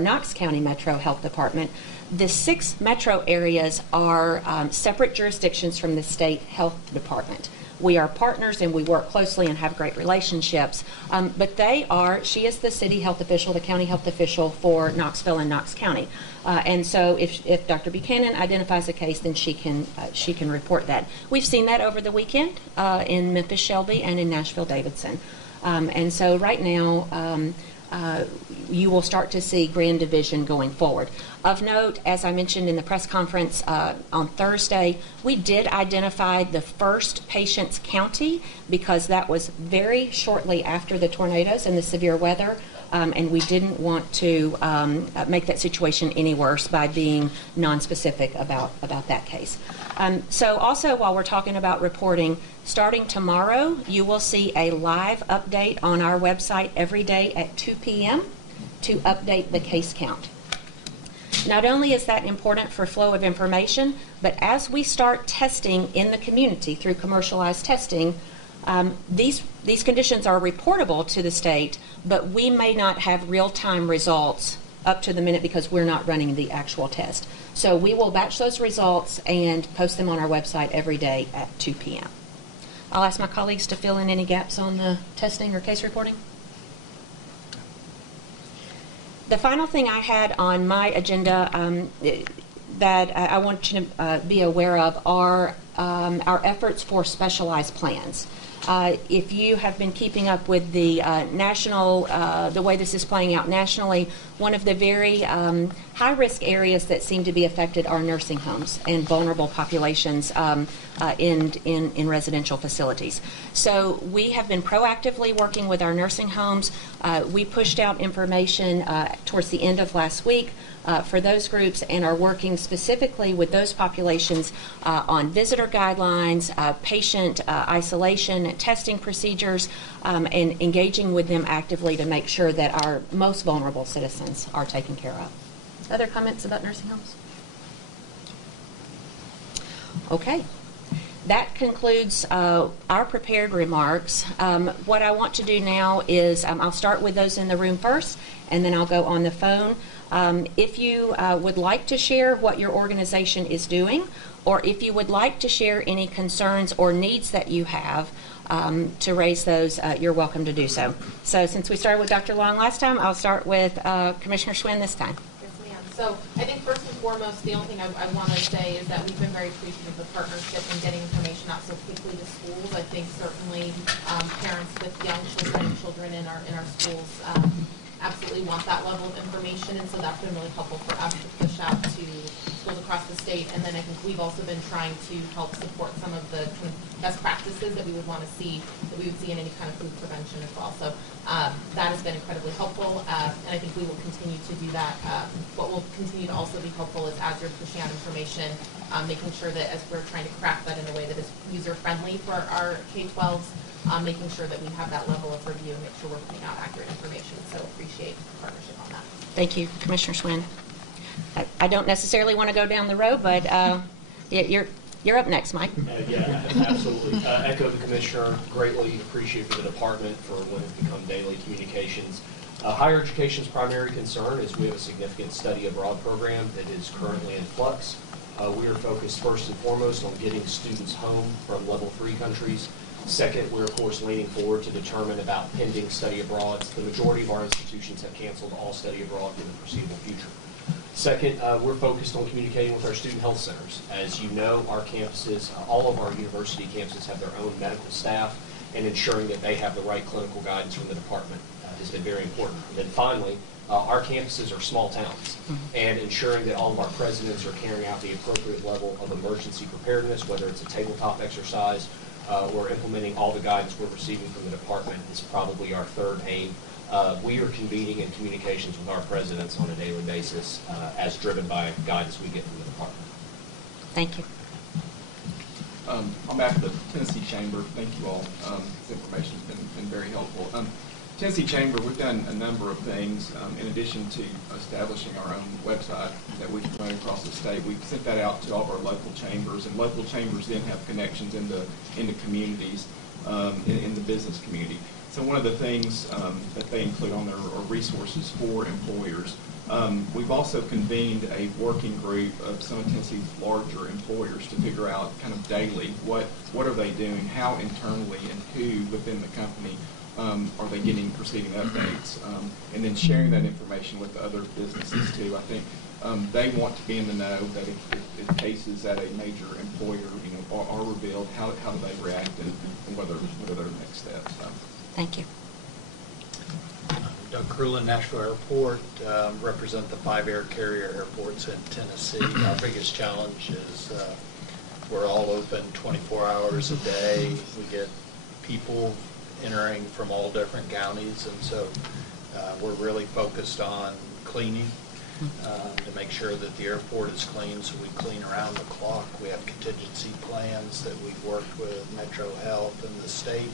Knox County Metro Health Department. The 6 metro areas are separate jurisdictions from the state health department. We are partners and we work closely and have great relationships, but she is the city health official, the county health official for Knoxville and Knox County. And so if Dr. Buchanan identifies a case, then she can report that. We've seen that over the weekend in Memphis Shelby and in Nashville Davidson. And so right now, you will start to see grand division going forward. Of note, as I mentioned in the press conference on Thursday, we did identify the first patient's county because that was very shortly after the tornadoes and the severe weather, and we didn't want to make that situation any worse by being non-specific about that case. So also, while we're talking about reporting, starting tomorrow, you will see a live update on our website every day at 2 p.m. to update the case count. Not only is that important for flow of information, but as we start testing in the community through commercialized testing, these conditions are reportable to the state, but we may not have real-time results up to the minute because we're not running the actual test. So we will batch those results and post them on our website every day at 2 p.m. I'll ask my colleagues to fill in any gaps on the testing or case reporting. The final thing I had on my agenda that I want you to be aware of are our efforts for specialized plans. If you have been keeping up with the the way this is playing out nationally, one of the very high-risk areas that seem to be affected are nursing homes and vulnerable populations in residential facilities. So we have been proactively working with our nursing homes. We pushed out information towards the end of last week for those groups and are working specifically with those populations on visitor guidelines, patient isolation, testing procedures, and engaging with them actively to make sure that our most vulnerable citizens are taken care of. Other comments about nursing homes? Okay. That concludes our prepared remarks. What I want to do now is I'll start with those in the room first, and then I'll go on the phone. If you would like to share what your organization is doing, or if you would like to share any concerns or needs that you have to raise those, you're welcome to do so. So since we started with Dr. Long last time, I'll start with Commissioner Schwinn this time. So I think first and foremost, the only thing I want to say is that we've been very appreciative of the partnership and getting information out so quickly to schools. I think certainly parents with young children and children in our schools absolutely want that level of information, and so that's been really helpful for us to push out to schools across the state. And then I think we've also been trying to help support some of the kind of best practices that we would want to see, that we would see in any kind of food prevention as well. So that has been incredibly helpful, and I think we will continue to do that. What will continue to also be helpful is as you're pushing out information, making sure that as we're trying to craft that in a way that is user-friendly for our K-12s, making sure that we have that level of review and make sure we're putting out accurate information. So appreciate the partnership on that. Thank you, Commissioner Schwinn. I don't necessarily want to go down the road, but you're up next, Mike. Yeah, absolutely. Echo the Commissioner. Greatly appreciate for the department for when it become daily communications. Higher education's primary concern is we have a significant study abroad program that is currently in flux. We are focused first and foremost on getting students home from level 3 countries. Second, we're of course leaning forward to determine about pending study abroads. The majority of our institutions have canceled all study abroad in the foreseeable future. Second, we're focused on communicating with our student health centers. As you know, our campuses, all of our university campuses have their own medical staff, and ensuring that they have the right clinical guidance from the department has been very important. And then finally, our campuses are small towns, and ensuring that all of our presidents are carrying out the appropriate level of emergency preparedness, whether it's a tabletop exercise or implementing all the guidance we're receiving from the department, is probably our third aim. We are convening in communications with our presidents on a daily basis as driven by guidance we get from the department. Thank you. On behalf of the Tennessee Chamber, thank you all. This information has been very helpful. Tennessee Chamber, we've done a number of things in addition to establishing our own website that we can run across the state. We've sent that out to all of our local chambers, and local chambers then have connections in the communities, in the business community. So one of the things that they include on there are resources for employers. We've also convened a working group of some of Tennessee's larger employers to figure out kind of daily what are they doing, how internally and who within the company are they receiving updates, and then sharing that information with the other businesses too. I think they want to be in the know that if cases at a major employer, are revealed, how do they react and what are their next steps. Thank you. Doug Krulin, Nashville Airport, represent the 5 air carrier airports in Tennessee. Our biggest challenge is we're all open 24 hours a day. We get people entering from all different counties, and so we're really focused on cleaning to make sure that the airport is clean, so we clean around the clock. We have contingency plans that we've worked with Metro Health and the state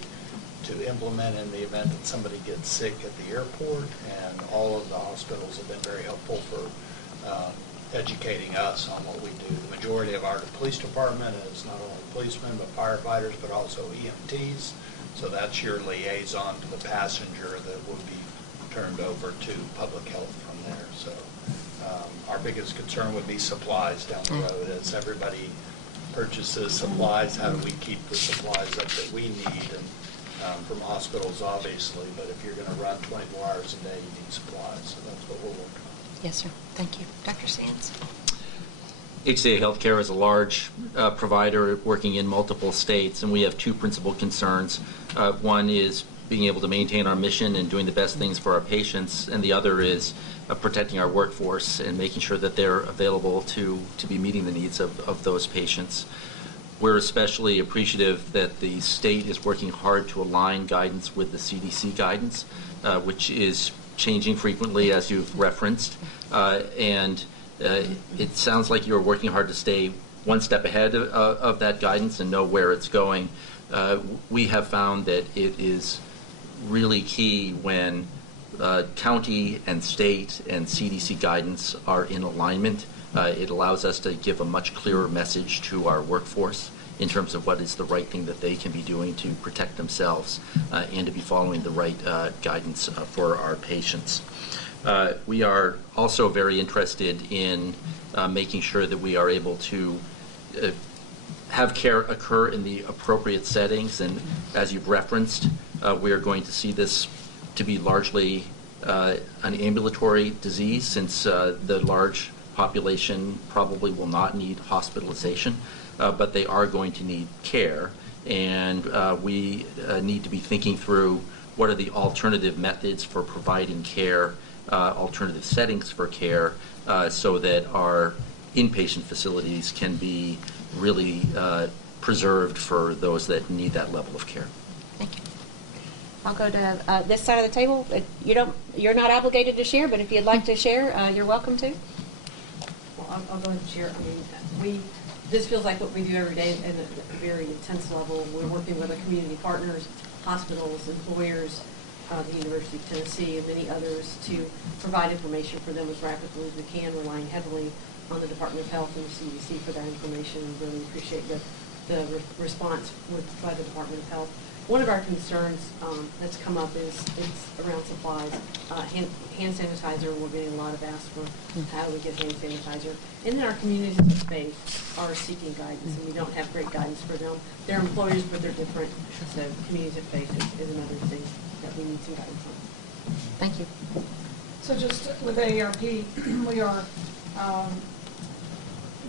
to implement in the event that somebody gets sick at the airport, and all of the hospitals have been very helpful for educating us on what we do. The majority of our police department is not only policemen but firefighters, but also EMTs, so that's your liaison to the passenger that would be turned over to public health from there. So our biggest concern would be supplies down the road. As everybody purchases supplies, how do we keep the supplies up that we need? And from hospitals, obviously, but if you're going to run 24 hours a day, you need supplies, so that's what we're working on. Yes, sir. Thank you. Dr. Sands. HCA Healthcare is a large provider working in multiple states, and we have 2 principal concerns. One is being able to maintain our mission and doing the best things for our patients, and the other is protecting our workforce and making sure that they're available to be meeting the needs of those patients. We're especially appreciative that the state is working hard to align guidance with the CDC guidance, which is changing frequently, as you've referenced. And it sounds like you're working hard to stay one step ahead of that guidance and know where it's going. We have found that it is really key when county and state and CDC guidance are in alignment. It allows us to give a much clearer message to our workforce in terms of what is the right thing that they can be doing to protect themselves and to be following the right guidance for our patients. We are also very interested in making sure that we are able to have care occur in the appropriate settings, and as you've referenced, we are going to see this to be largely an ambulatory disease, since the large population probably will not need hospitalization, but they are going to need care, and we need to be thinking through what are the alternative methods for providing care, alternative settings for care, so that our inpatient facilities can be really preserved for those that need that level of care. Thank you. I'll go to this side of the table. You're not obligated to share, but if you'd like to share, you're welcome to. Well, I'll go ahead and share. I mean, this feels like what we do every day at a very intense level. We're working with our community partners, hospitals, employers, the University of Tennessee, and many others to provide information for them as rapidly as we can, relying heavily on the Department of Health and the CDC for that information. We really appreciate the response by the Department of Health. One of our concerns that's come up is around supplies. Hand sanitizer, we're getting a lot of asks for how do we get hand sanitizer. And then our communities of faith are seeking guidance, and we don't have great guidance for them. They're employers, but they're different. So communities of faith is another thing that we need some guidance on. Thank you. So just with AARP, we are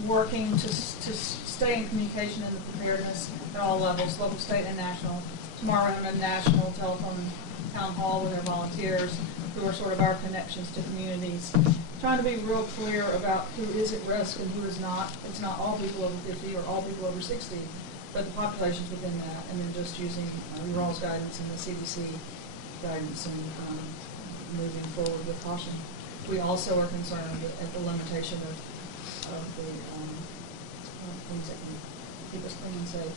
working to stay in communication and the preparedness at all levels, local, state, and national. Tomorrow we're having a national telephone town hall with our volunteers who are sort of our connections to communities, trying to be real clear about who is at risk and who is not. It's not all people over 50 or all people over 60, but the populations within that, and then just using URAL's guidance and the CDC guidance and moving forward with caution. We also are concerned at the limitation of the things that can keep us clean and safe.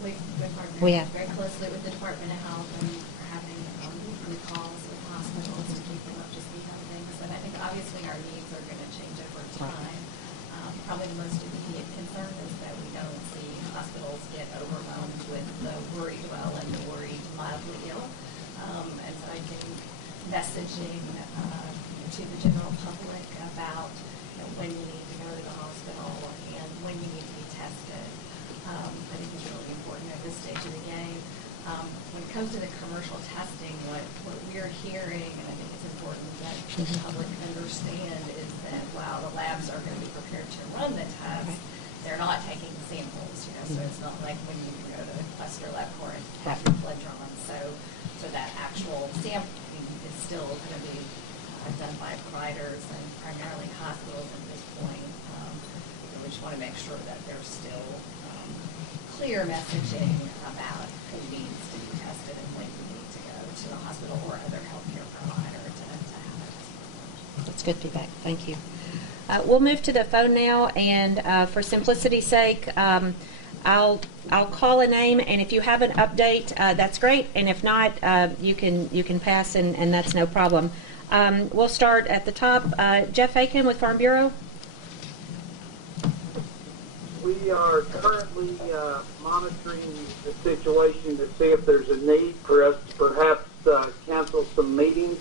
We partner very closely with the Department of Health, and are having weekly calls with hospitals to keep them up to speed on things. And I think obviously our needs are going to change over time. Probably the most immediate concern is that we don't see hospitals get overwhelmed with the worried well and the worried mildly ill. And so I think messaging to the general public about when you need to go to the hospital and when you need to be tested. I think is really important at this stage of the game. When it comes to the commercial testing, what we're hearing, and I think it's important that the public understand, is that while the labs are going to be prepared to run the test, they're not taking samples, so it's not like when you go to Western LabCorp and have your blood drawn. So that actual sampling is still going to be done by providers and primarily hospitals at this point. We just want to make sure that there's still clear messaging about who needs to be tested and when you need to go to the hospital or other healthcare provider to have it. That's good feedback. Thank you. We'll move to the phone now, and for simplicity's sake, I'll call a name, and if you have an update, that's great. And if not, you can pass, and that's no problem. We'll start at the top. Jeff Aiken with Farm Bureau. We are currently monitoring the situation to see if there's a need for us to perhaps cancel some meetings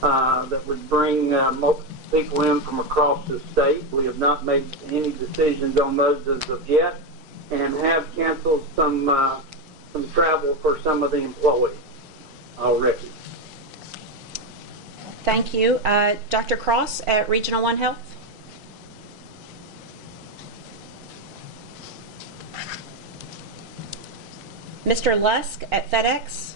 that would bring multiple people in from across the state. We have not made any decisions on those as of yet, and have canceled some travel for some of the employees already. Thank you. Dr. Cross at Regional One Health. Mr. Lusk at FedEx.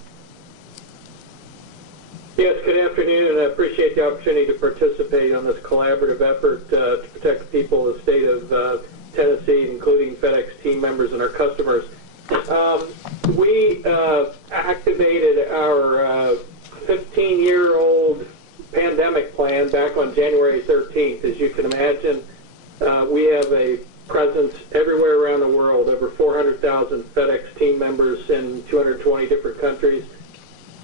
Yes, good afternoon, and I appreciate the opportunity to participate on this collaborative effort to protect the people of the state of Tennessee, including FedEx team members and our customers. We activated our 15-year-old pandemic plan back on January 13th. As you can imagine, we have a presence everywhere around the world, over 400,000 FedEx team members in 220 different countries.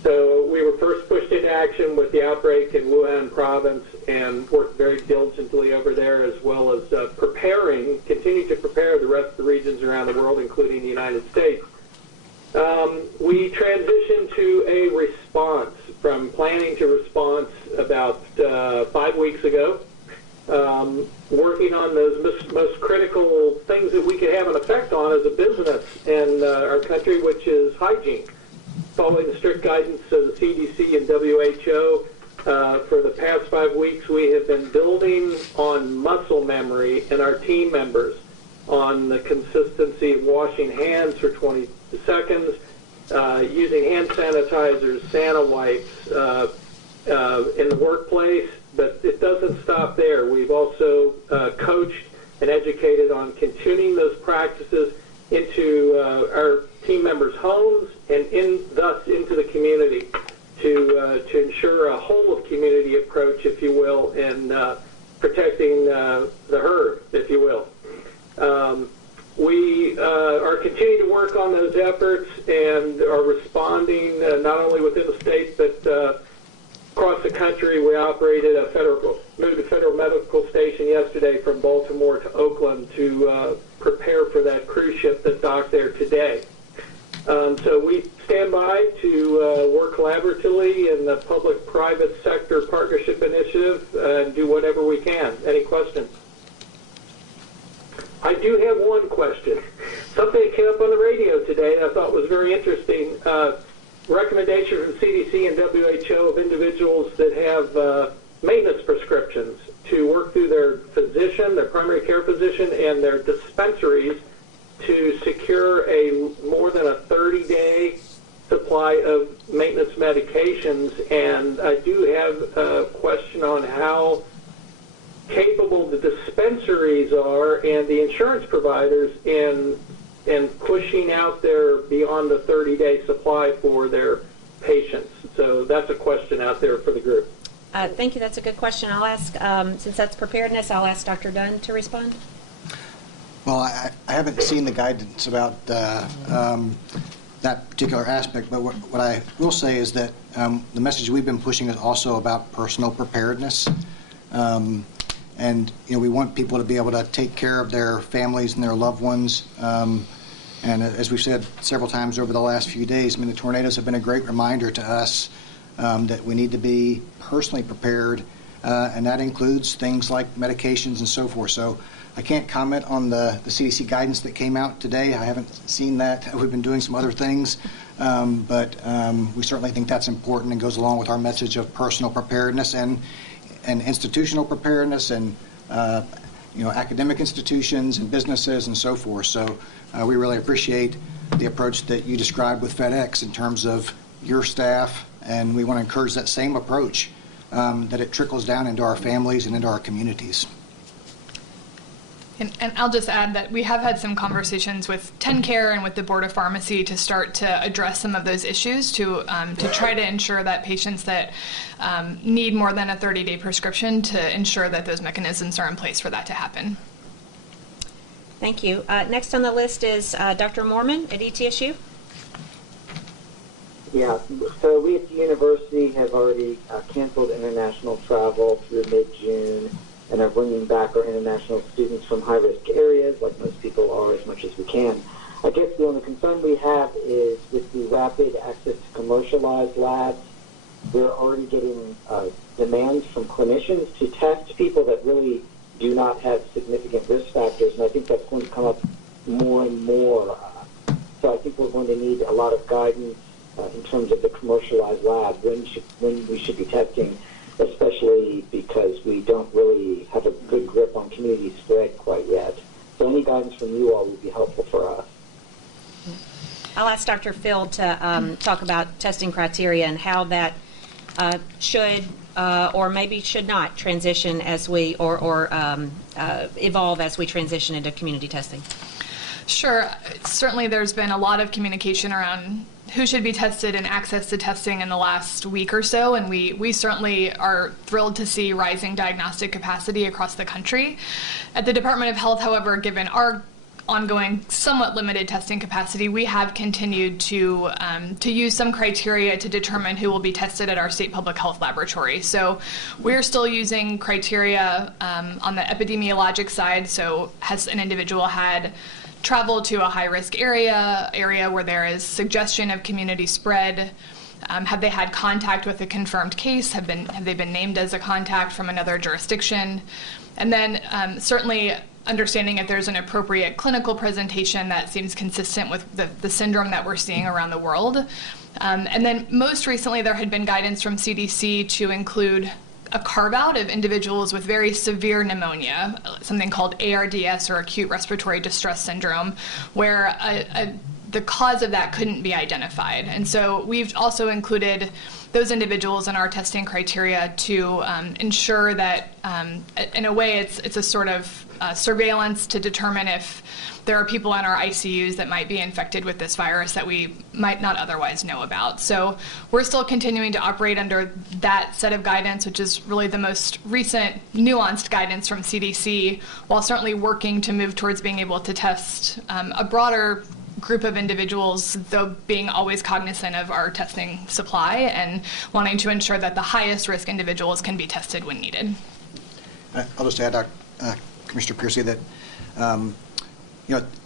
So we were first pushed into action with the outbreak in Wuhan province and worked very diligently over there, as well as continue to prepare the rest of the regions around the world, including the United States. We transitioned to a response, from planning to response, about 5 weeks ago, working on those most critical things that we could have an effect on as a business in our country, which is hygiene. Following the strict guidance of the CDC and WHO, for the past 5 weeks, we have been building on muscle memory in our team members on the consistency of washing hands for 20 seconds, using hand sanitizers, Santa wipes in the workplace. But it doesn't stop there. We've also coached and educated on continuing those practices into our team members' homes and thus into the community to ensure a whole of community approach, if you will, in protecting the herd, if you will. We are continuing to work on those efforts and are responding not only within the state but across the country. We operated moved a federal medical station yesterday from Baltimore to Oakland to prepare for that cruise ship that docked there today. So we stand by to work collaboratively in the public-private sector partnership initiative and do whatever we can. Any questions? I do have one question. Something that came up on the radio today I thought was very interesting. Recommendation from CDC and WHO of individuals that have maintenance prescriptions to work through their physician, their primary care physician, and their dispensaries to secure more than a 30-day supply of maintenance medications. And I do have a question on how capable the dispensaries are and the insurance providers in pushing out their beyond the 30-day supply for their patients. So that's a question out there for the group. Thank you. That's a good question. I'll ask, since that's preparedness, I'll ask Dr. Dunn to respond. Well, I haven't seen the guidance about that particular aspect, but what I will say is that the message we've been pushing is also about personal preparedness. And we want people to be able to take care of their families and their loved ones. And as we've said several times over the last few days, the tornadoes have been a great reminder to us that we need to be personally prepared, and that includes things like medications and so forth. So I can't comment on the CDC guidance that came out today. I haven't seen that. We've been doing some other things, but we certainly think that's important and goes along with our message of personal preparedness and institutional preparedness and academic institutions and businesses and so forth. So we really appreciate the approach that you described with FedEx in terms of your staff, and we want to encourage that same approach, that it trickles down into our families and into our communities. And I'll just add that we have had some conversations with TennCare and with the Board of Pharmacy to start to address some of those issues to try to ensure that patients that need more than a 30-day prescription, to ensure that those mechanisms are in place for that to happen. Thank you. Next on the list is Dr. Mormon at ETSU. Yeah, so we at the university have already canceled international travel through mid-June and are bringing back our international students from high-risk areas, like most people are, as much as we can. I guess the only concern we have is with the rapid access to commercialized labs. We're already getting demands from clinicians to test people that really do not have significant risk factors, and I think that's going to come up more and more. So I think we're going to need a lot of guidance in terms of the commercialized lab, when we should be testing, especially because we don't really have a good grip on community spread quite yet. So any guidance from you all would be helpful for us. I'll ask Dr. Field to talk about testing criteria and how that should or maybe should not transition as we evolve as we transition into community testing. Sure. Certainly there's been a lot of communication around who should be tested and access to testing in the last week or so, and we certainly are thrilled to see rising diagnostic capacity across the country. At the Department of Health, however, given our ongoing somewhat limited testing capacity, we have continued to use some criteria to determine who will be tested at our state public health laboratory. So we're still using criteria on the epidemiologic side. So has an individual had travel to a high-risk area where there is suggestion of community spread? Have they had contact with a confirmed case? Have they been named as a contact from another jurisdiction? And then certainly understanding if there's an appropriate clinical presentation that seems consistent with the syndrome that we're seeing around the world. And then most recently there had been guidance from CDC to include a carve-out of individuals with very severe pneumonia, something called ARDS, or acute respiratory distress syndrome, where the cause of that couldn't be identified. And so we've also included those individuals in our testing criteria to ensure that, in a way, it's a sort of surveillance to determine if there are people in our ICUs that might be infected with this virus that we might not otherwise know about. So we're still continuing to operate under that set of guidance, which is really the most recent nuanced guidance from CDC, while certainly working to move towards being able to test a broader group of individuals, though being always cognizant of our testing supply and wanting to ensure that the highest risk individuals can be tested when needed. I'll just add, Commissioner Piercy, that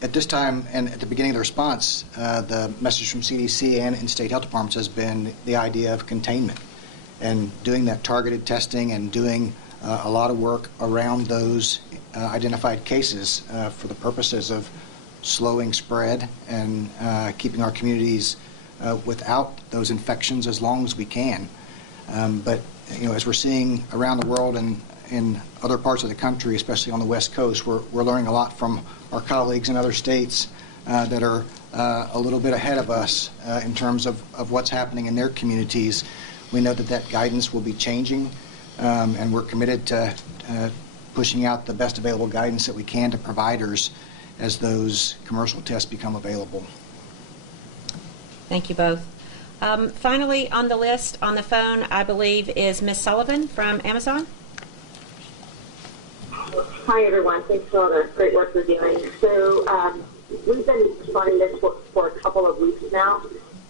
at this time and at the beginning of the response, the message from CDC and in state health departments has been the idea of containment and doing that targeted testing and doing a lot of work around those identified cases for the purposes of slowing spread and keeping our communities without those infections as long as we can. But as we're seeing around the world and in other parts of the country, especially on the West Coast, we're learning a lot from our colleagues in other states that are a little bit ahead of us in terms of what's happening in their communities. We know that guidance will be changing, and we're committed to pushing out the best available guidance that we can to providers as those commercial tests become available. Thank you both. Finally on the list, on the phone, I believe, is Ms. Sullivan from Amazon. Hi, everyone. Thanks for all the great work you're doing. So we've been running this for a couple of weeks now,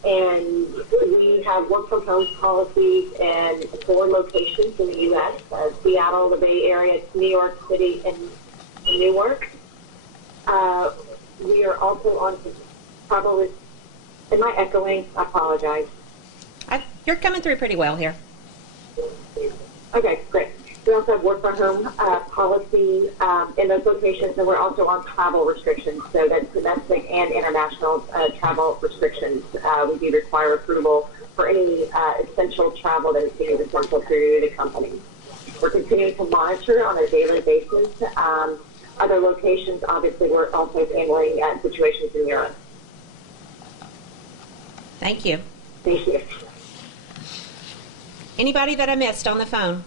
and we have work-from-home policies in 4 locations in the U.S., Seattle, the Bay Area, New York City, and Newark. We are also on probably, am I echoing? I apologize. I You're coming through pretty well here. Okay, great. We also have work from home policy in those locations, and we're also on travel restrictions. So that's domestic and international travel restrictions. We do require approval for any essential travel that is deemed essential through the company. We're continuing to monitor on a daily basis. Other locations, obviously, we're also handling situations in Europe. Thank you. Thank you. Anybody that I missed on the phone?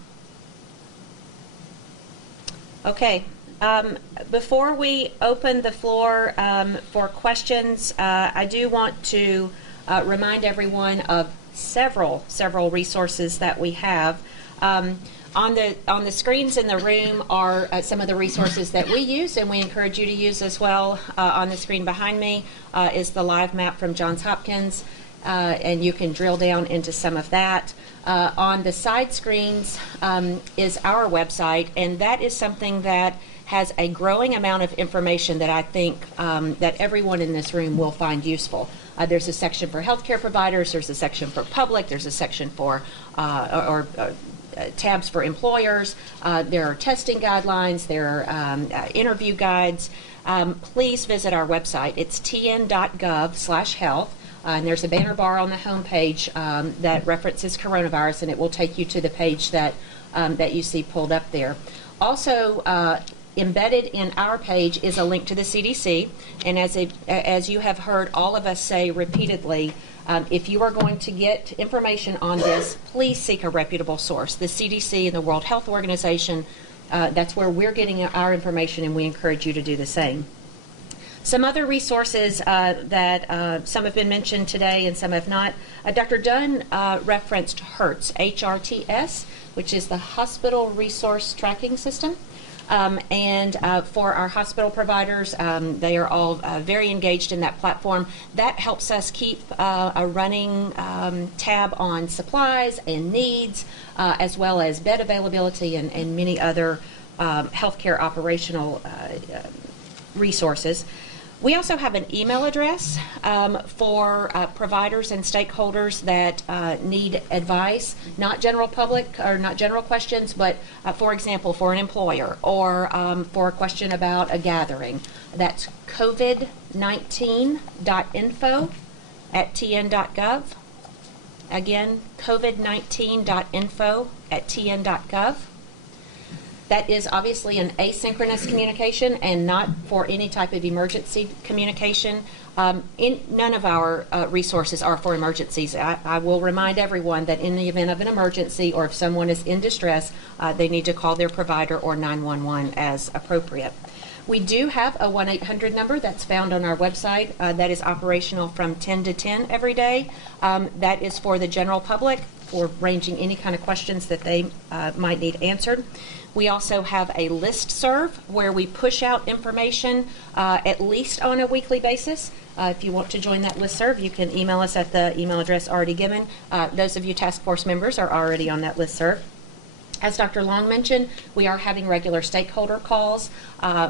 Okay. Before we open the floor for questions, I do want to remind everyone of several resources that we have. On the screens in the room are some of the resources that we use, and we encourage you to use as well. On the screen behind me is the live map from Johns Hopkins, and you can drill down into some of that. On the side screens is our website, and that is something that has a growing amount of information that I think that everyone in this room will find useful. There's a section for healthcare providers, there's a section for public, there's a section for tabs for employers, there are testing guidelines, there are interview guides. Please visit our website. It's tn.gov/health. And there's a banner bar on the home page that references coronavirus, and it will take you to the page that you see pulled up there. Also, embedded in our page is a link to the CDC, and as you have heard all of us say repeatedly, if you are going to get information on this, please seek a reputable source. The CDC and the World Health Organization, that's where we're getting our information, and we encourage you to do the same. Some other resources that some have been mentioned today and some have not. Dr. Dunn referenced HRTS, H-R-T-S, which is the Hospital Resource Tracking System. And for our hospital providers, they are all very engaged in that platform. That helps us keep a running tab on supplies and needs, as well as bed availability and many other healthcare operational resources. We also have an email address for providers and stakeholders that need advice, not general public or not general questions, but for example, for an employer or for a question about a gathering. That's covid19.info@tn.gov. Again, covid19.info@tn.gov. That is obviously an asynchronous communication and not for any type of emergency communication. None of our resources are for emergencies. I will remind everyone that in the event of an emergency or if someone is in distress, they need to call their provider or 911 as appropriate. We do have a 1-800 number that's found on our website that is operational from 10 to 10 every day. That is for the general public for ranging any kind of questions that they might need answered. We also have a listserv where we push out information at least on a weekly basis. If you want to join that listserv, you can email us at the email address already given. Those of you task force members are already on that listserv. As Dr. Long mentioned, we are having regular stakeholder calls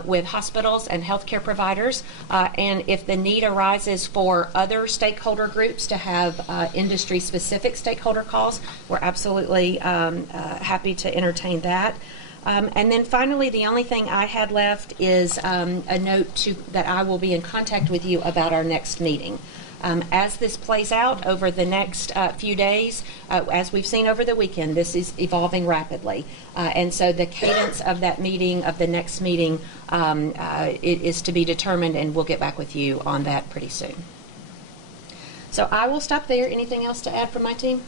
with hospitals and healthcare providers. And if the need arises for other stakeholder groups to have industry-specific stakeholder calls, we're absolutely happy to entertain that. And then finally, the only thing I had left is a note that I will be in contact with you about our next meeting. As this plays out over the next few days, as we've seen over the weekend, this is evolving rapidly. And so the cadence of that meeting, of the next meeting, it is to be determined, and we'll get back with you on that pretty soon. So I will stop there. Anything else to add from my team?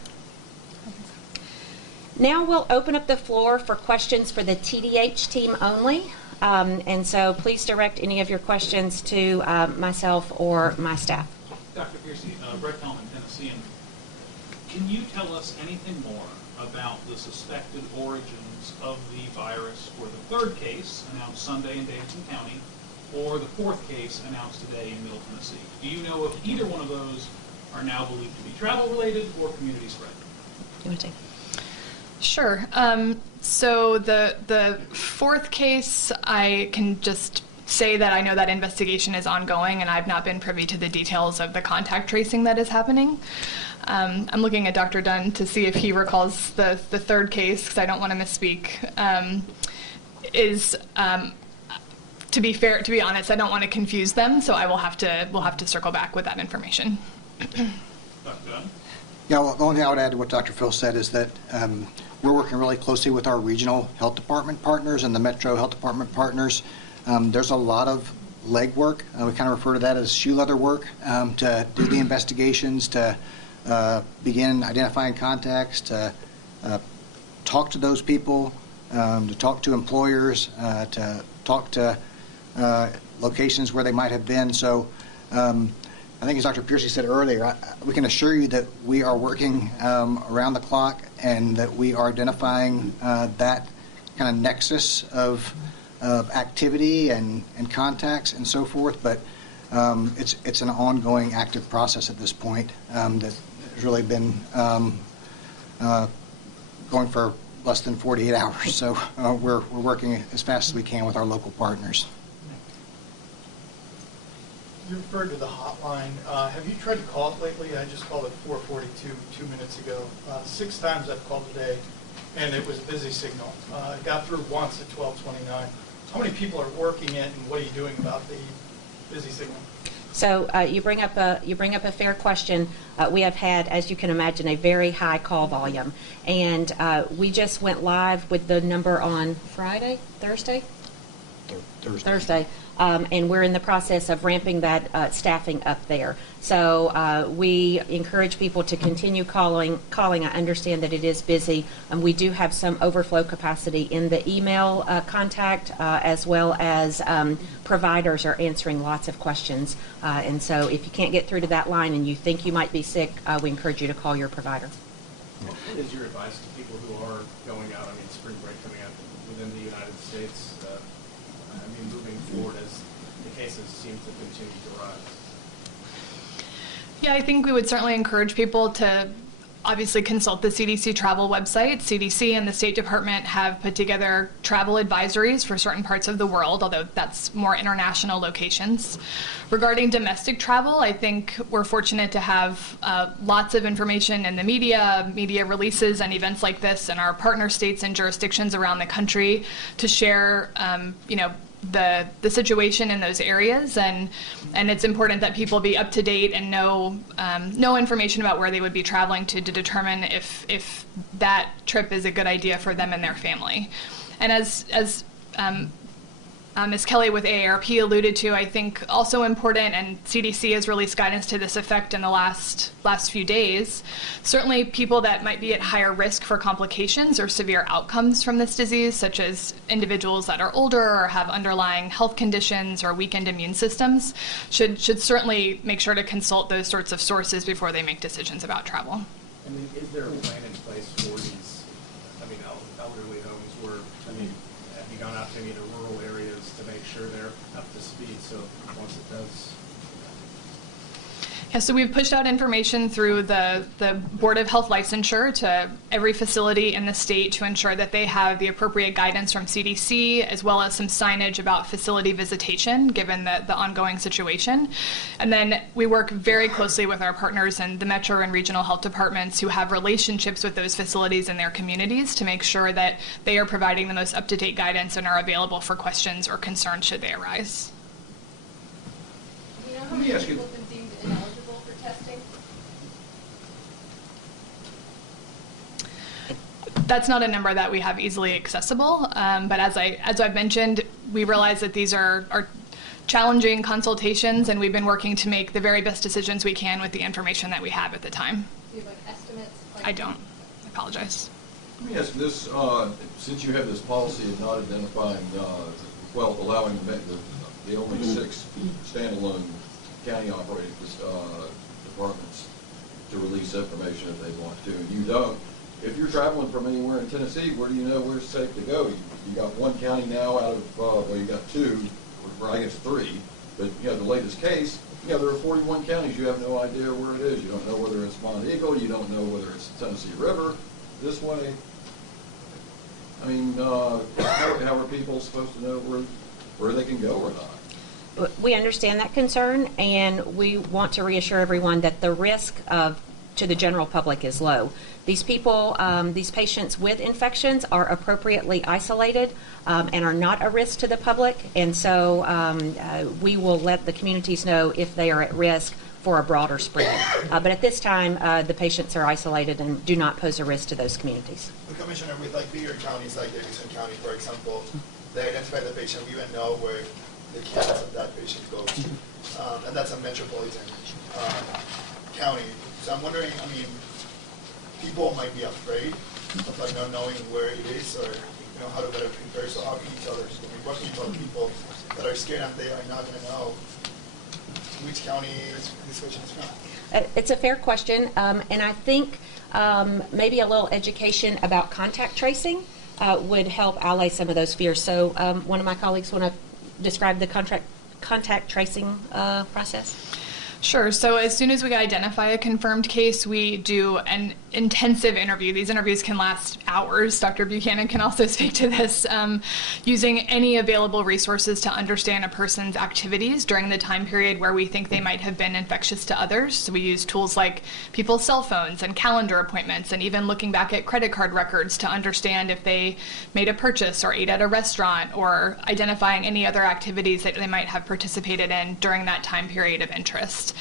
Now we'll open up the floor for questions for the TDH team only. And so please direct any of your questions to myself or my staff. Dr. Piercy, Brett Tillman, Tennessean. Can you tell us anything more about the suspected origins of the virus for the third case announced Sunday in Davidson County or the fourth case announced today in Middle Tennessee? Do you know if either one of those are now believed to be travel-related or community spread? You want to take? Sure. So the fourth case, I can just say that I know that investigation is ongoing, and I've not been privy to the details of the contact tracing that is happening. I'm looking at Dr. Dunn to see if he recalls the third case, because I don't want to misspeak. To be fair, to be honest, I don't want to confuse them, so we'll have to circle back with that information. Dr. Dunn? Yeah, well, the only thing I would add to what Dr. Phil said is that we're working really closely with our regional health department partners and the Metro Health Department partners. There's a lot of legwork. We kind of refer to that as shoe leather work to do the investigations, to begin identifying contacts, to talk to those people, to talk to employers, to talk to locations where they might have been. So I think as Dr. Piercy said earlier, we can assure you that we are working around the clock and that we are identifying that kind of nexus of activity and contacts and so forth. But it's an ongoing active process at this point that has really been going for less than 48 hours. So we're working as fast as we can with our local partners. You referred to the hotline. Have you tried to call it lately? I just called it 442 2 minutes ago. 6 times I've called today, and it was a busy signal. I got through once at 12:29. How many people are working it, and what are you doing about the busy signal? So you bring up a fair question. We have had, as you can imagine, a very high call volume, and we just went live with the number on Thursday. And we're in the process of ramping that staffing up there. So we encourage people to continue calling. I understand that it is busy. We do have some overflow capacity in the email contact, as well as providers are answering lots of questions. And so if you can't get through to that line and you think you might be sick, we encourage you to call your provider. What is your advice to people who are going out? I mean, spring break coming up within the United States. Moving forward as the cases seem to continue to rise? Yeah, I think we would certainly encourage people to obviously consult the CDC travel website. CDC and the State Department have put together travel advisories for certain parts of the world, although that's more international locations. Regarding domestic travel, I think we're fortunate to have lots of information in the media releases and events like this in our partner states and jurisdictions around the country to share, the situation in those areas, and it's important that people be up to date and know information about where they would be traveling to determine if that trip is a good idea for them and their family. And as Ms. Kelly with AARP alluded to, I think also important, and CDC has released guidance to this effect in the last few days, certainly people that might be at higher risk for complications or severe outcomes from this disease, such as individuals that are older or have underlying health conditions or weakened immune systems, should certainly make sure to consult those sorts of sources before they make decisions about travel. I mean, is there a plan in place for these, elderly homes where, have you gone out to any of the rural areas to make sure they're up to speed so once it does? Yeah, so we've pushed out information through the Board of Health Licensure to every facility in the state to ensure that they have the appropriate guidance from CDC, as well as some signage about facility visitation, given the ongoing situation. And then we work very closely with our partners in the Metro and Regional Health Departments who have relationships with those facilities in their communities to make sure that they are providing the most up-to-date guidance and are available for questions or concerns should they arise. Do you know how many people have been deemed ineligible for testing? That's not a number that we have easily accessible, but as I've mentioned, we realize that these are challenging consultations, and we've been working to make the very best decisions we can with the information that we have at the time. Do you have estimates? I don't. I apologize. Let me ask this, since you have this policy of not identifying, allowing the only 6 standalone county-operated departments to release information if they want to, and you don't, if you're traveling from anywhere in Tennessee, where do you know where it's safe to go? You got 1 county now out of, you got 2, or I guess 3, but the latest case, there are 41 counties. You have no idea where it is. You don't know whether it's Mont Eagle. You don't know whether it's Tennessee River this way. I mean, how are people supposed to know where they can go or not? We understand that concern, and we want to reassure everyone that the risk of to the general public is low. These people, these patients with infections are appropriately isolated and are not a risk to the public, and so we will let the communities know if they are at risk for a broader spread. But at this time, the patients are isolated and do not pose a risk to those communities. The Commissioner, with like bigger counties like Davidson County, for example, they identify the patient, we even know where the kids of that patient go to. And that's a metropolitan county. So I'm wondering, I mean, people might be afraid of like not knowing where it is or how to better prepare. So how can you tell what can you tell people that are scared and they are not going to know which county this patient is from? It's a fair question, and I think maybe a little education about contact tracing would help allay some of those fears. So one of my colleagues want to describe the contact tracing process? Sure. So as soon as we identify a confirmed case, we do an intensive interview. These interviews can last hours. Dr. Buchanan can also speak to this, using any available resources to understand a person's activities during the time period where we think they might have been infectious to others. So we use tools like people's cell phones and calendar appointments, and even looking back at credit card records to understand if they made a purchase or ate at a restaurant, or identifying any other activities that they might have participated in during that time period of interest.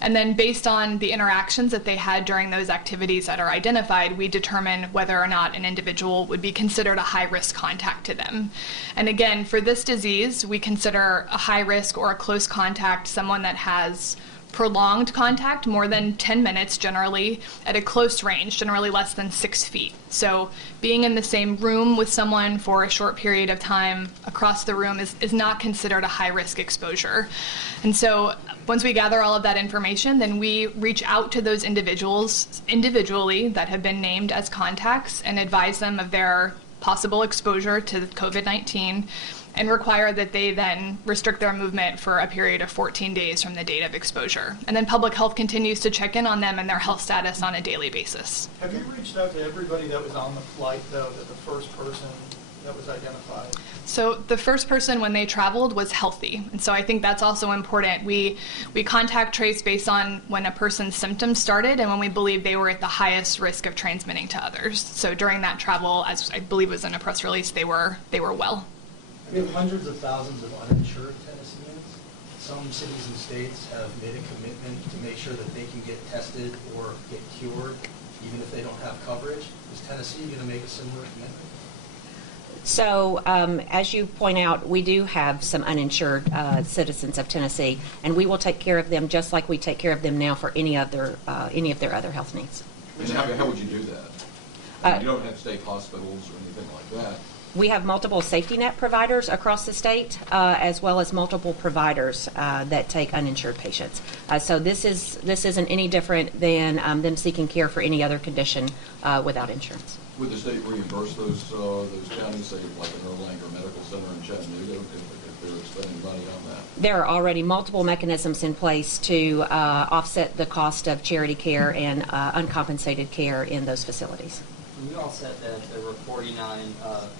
And then based on the interactions that they had during those activities that are identified, we determine whether or not an individual would be considered a high-risk contact to them. And again, for this disease, we consider a high-risk or a close contact someone that has prolonged contact, more than 10 minutes generally, at a close range, generally less than 6 feet. So being in the same room with someone for a short period of time across the room is not considered a high-risk exposure. And so once we gather all of that information, then we reach out to those individuals individually that have been named as contacts and advise them of their possible exposure to COVID-19, and require that they then restrict their movement for a period of 14 days from the date of exposure. And then public health continues to check in on them and their health status on a daily basis. Have you reached out to everybody that was on the flight, though, that the first person that was identified? So the first person when they traveled was healthy. And so I think that's also important. We contact trace based on when a person's symptoms started and when we believe they were at the highest risk of transmitting to others. So during that travel, as I believe was in a press release, they were well. We have hundreds of thousands of uninsured Tennesseans. Some cities and states have made a commitment to make sure that they can get tested or get cured, even if they don't have coverage. Is Tennessee going to make a similar commitment? So, as you point out, we do have some uninsured citizens of Tennessee, and we will take care of them just like we take care of them now for any of their other health needs. And how would you do that? You don't have state hospitals or anything like that. We have multiple safety net providers across the state, as well as multiple providers that take uninsured patients. So this isn't any different than them seeking care for any other condition without insurance. Would the state reimburse those counties, say like an Erlanger Medical Center in Chattanooga, if they were spending money on that? There are already multiple mechanisms in place to offset the cost of charity care and uncompensated care in those facilities. You all said that there were 49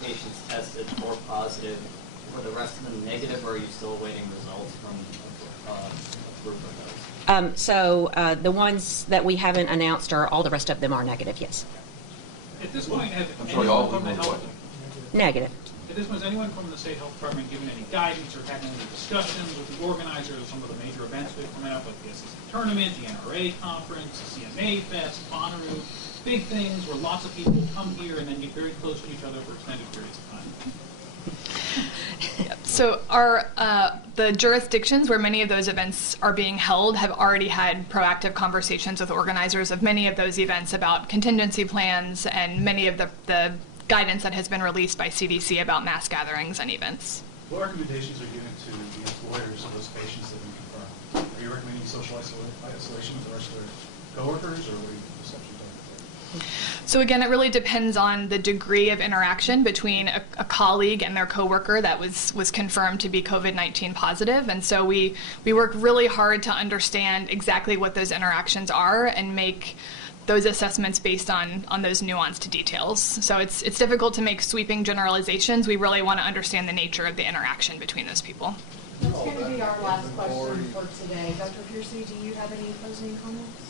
patients tested or positive. Were the rest of them negative, or are you still awaiting results from a group of those? So the ones that we haven't announced are all the rest of them are negative, yes. At this point, has I'm sorry, all of them are what? Negative. At this point, has anyone from the state health department given any guidance or had any discussions with the organizers of some of the major events that come out, like the SEC tournament, the NRA conference, the CMA Fest, Bonnaroo? Big things where lots of people come here and then get very close to each other for extended periods of time. So the jurisdictions where many of those events are being held have already had proactive conversations with organizers of many of those events about contingency plans and many of the guidance that has been released by CDC about mass gatherings and events. What recommendations are given to the employers of those patients that have been confirmed? Are you recommending social isolation with the rest of their coworkers, or what are you essentially doing? So again, it really depends on the degree of interaction between a colleague and their coworker that was confirmed to be COVID-19 positive. And so we work really hard to understand exactly what those interactions are and make those assessments based on those nuanced details. So it's difficult to make sweeping generalizations. We really want to understand the nature of the interaction between those people. That's going to be our last question for today. Dr. Piercy, do you have any closing comments?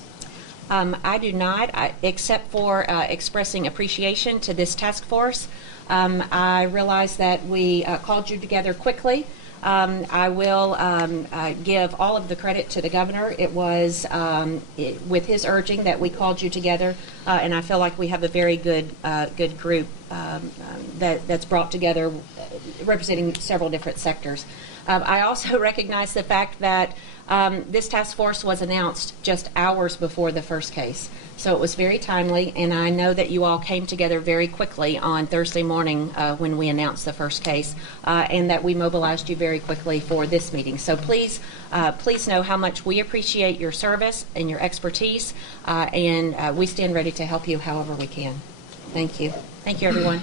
I do not, except for expressing appreciation to this task force. I realize that we called you together quickly. I will give all of the credit to the governor. It was with his urging that we called you together, and I feel like we have a very good group that's brought together, representing several different sectors. I also recognize the fact that this task force was announced just hours before the first case. So it was very timely, and I know that you all came together very quickly on Thursday morning when we announced the first case, and that we mobilized you very quickly for this meeting. So please know how much we appreciate your service and your expertise, and we stand ready to help you however we can. Thank you. Thank you, everyone.